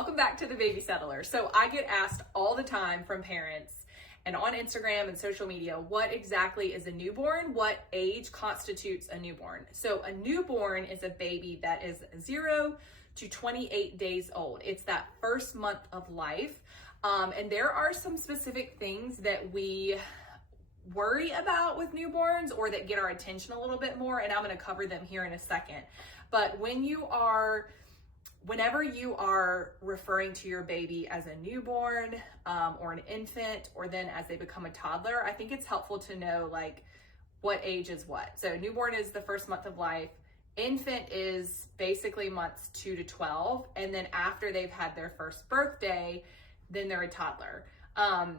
Welcome back to the Baby Settler. So I get asked all the time from parents and on Instagram and social media, what exactly is a newborn? What age constitutes a newborn? So a newborn is a baby that is 0 to 28 days old. It's that first month of life. And there are some specific things that we worry about with newborns or that get our attention a little bit more, and I'm going to cover them here in a second. But whenever you are referring to your baby as a newborn or an infant, or then as they become a toddler, I think it's helpful to know like what age is what. So newborn is the first month of life. Infant is basically months 2 to 12. And then after they've had their first birthday, then they're a toddler.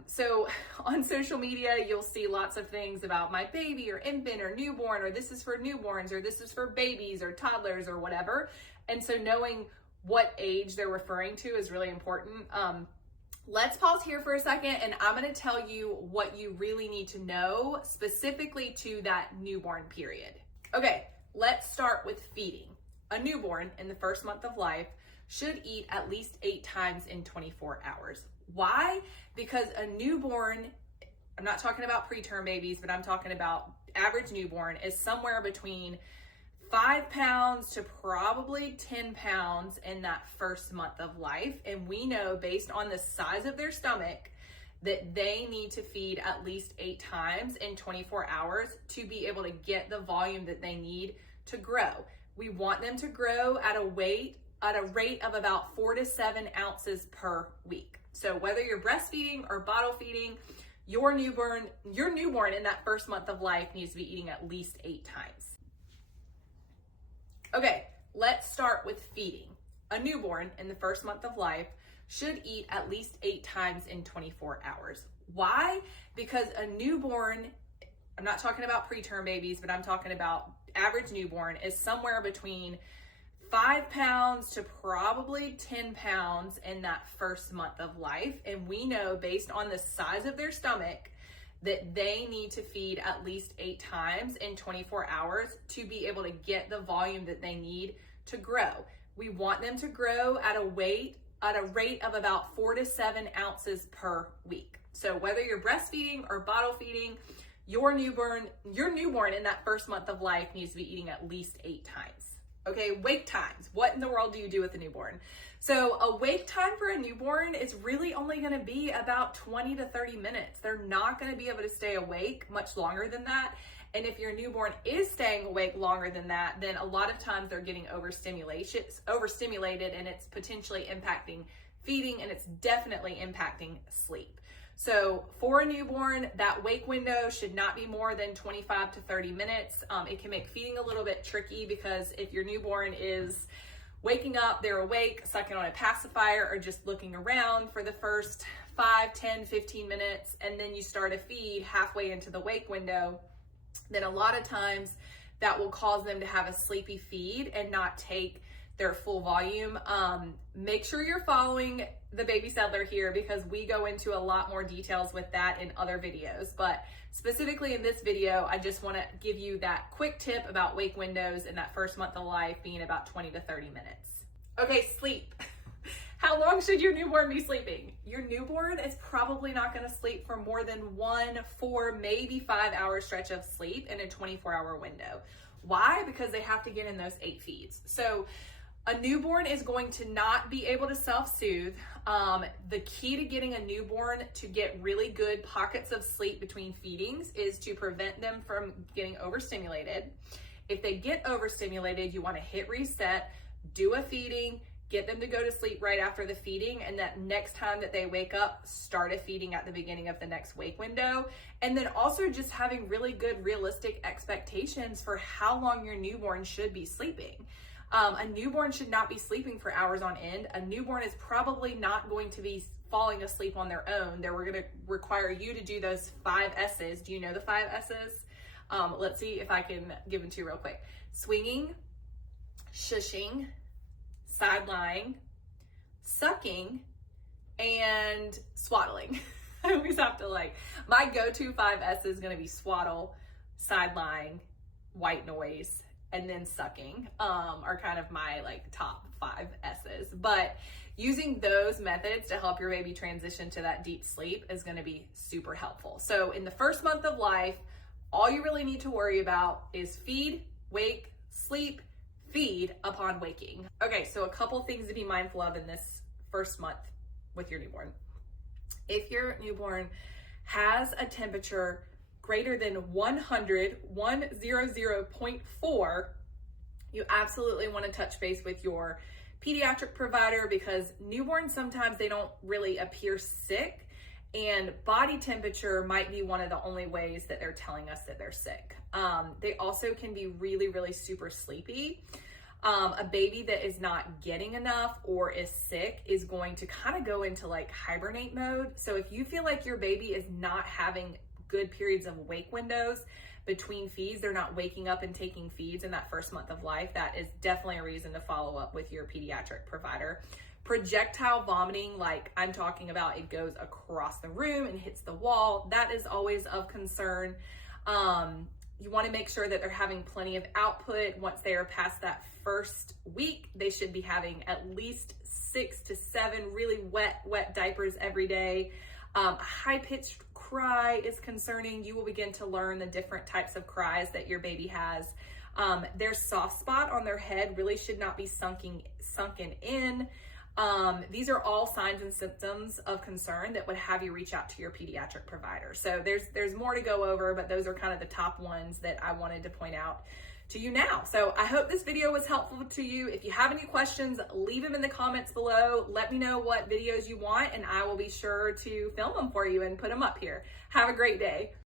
So on social media, you'll see lots of things about my baby or infant or newborn, or this is for newborns, or this is for babies or toddlers or whatever. And so knowing what age they're referring to is really important. Let's pause here for a second, and I'm going to tell you what you really need to know specifically to that newborn period. Okay, let's start with feeding. A newborn in the first month of life should eat at least 8 times in 24 hours. Why? Because a newborn, I'm not talking about preterm babies, but I'm talking about average newborn, is somewhere between 5 pounds to probably 10 pounds in that first month of life. And we know based on the size of their stomach that they need to feed at least 8 times in 24 hours to be able to get the volume that they need to grow. We want them to grow at a rate of about 4 to 7 ounces per week. So whether you're breastfeeding or bottle feeding, your newborn in that first month of life needs to be eating at least 8 times. Okay, let's start with feeding. A newborn in the first month of life should eat at least 8 times in 24 hours. Why? Because a newborn, I'm not talking about preterm babies, but I'm talking about average newborn, is somewhere between 5 pounds to probably 10 pounds in that first month of life. And we know based on the size of their stomach that they need to feed at least 8 times in 24 hours to be able to get the volume that they need to grow. We want them to grow at a rate of about 4 to 7 ounces per week. So whether you're breastfeeding or bottle feeding, your newborn in that first month of life needs to be eating at least 8 times. Okay, wake times. What in the world do you do with a newborn? So a wake time for a newborn is really only going to be about 20 to 30 minutes. They're not going to be able to stay awake much longer than that. And if your newborn is staying awake longer than that, then a lot of times they're getting overstimulated, and it's potentially impacting feeding, and it's definitely impacting sleep. So for a newborn, that wake window should not be more than 25 to 30 minutes. It can make feeding a little bit tricky because if your newborn is waking up, they're awake, sucking on a pacifier, or just looking around for the first 5, 10, 15 minutes, and then you start a feed halfway into the wake window, then a lot of times that will cause them to have a sleepy feed and not take their full volume. Make sure you're following the Baby Settler here because we go into a lot more details with that in other videos. But specifically in this video, I just want to give you that quick tip about wake windows in that first month of life being about 20 to 30 minutes. Okay, sleep. How long should your newborn be sleeping? Your newborn is probably not going to sleep for more than 1, 4, maybe 5 hour stretch of sleep in a 24-hour window. Why? Because they have to get in those 8 feeds. So a newborn is going to not be able to self-soothe. The key to getting a newborn to get really good pockets of sleep between feedings is to prevent them from getting overstimulated. If they get overstimulated, you want to hit reset, do a feeding, get them to go to sleep right after the feeding, and that next time that they wake up, start a feeding at the beginning of the next wake window. And then also just having really good realistic expectations for how long your newborn should be sleeping. A newborn should not be sleeping for hours on end. A newborn is probably not going to be falling asleep on their own. We're going to require you to do those 5 S's. Do you know the 5 S's? Let's see if I can give them to you real quick. Swinging, shushing, side lying, sucking, and swaddling. I always have to my go-to 5 S's is going to be swaddle, side lying, white noise, and then sucking are kind of my top 5 S's. But using those methods to help your baby transition to that deep sleep is going to be super helpful. So in the first month of life, all you really need to worry about is feed, wake, sleep, feed upon waking. Okay, so a couple things to be mindful of in this first month with your newborn. If your newborn has a temperature greater than 100.4, you absolutely want to touch base with your pediatric provider, because newborns, sometimes they don't really appear sick, and body temperature might be one of the only ways that they're telling us that they're sick. They also can be really, really super sleepy. A baby that is not getting enough or is sick is going to kind of go into like hibernate mode. So if you feel like your baby is not having good periods of wake windows between feeds, they're not waking up and taking feeds in that first month of life, that is definitely a reason to follow up with your pediatric provider. Projectile vomiting, like I'm talking about, it goes across the room and hits the wall, that is always of concern. You want to make sure that they're having plenty of output. Once they are past that first week, they should be having at least 6 to 7 really wet diapers every day. A high-pitched cry is concerning. You will begin to learn the different types of cries that your baby has. Their soft spot on their head really should not be sunken in. These are all signs and symptoms of concern that would have you reach out to your pediatric provider. So there's more to go over, but those are kind of the top ones that I wanted to point out to you now. So I hope this video was helpful to you. If you have any questions, leave them in the comments below. Let me know what videos you want, and I will be sure to film them for you and put them up here. Have a great day.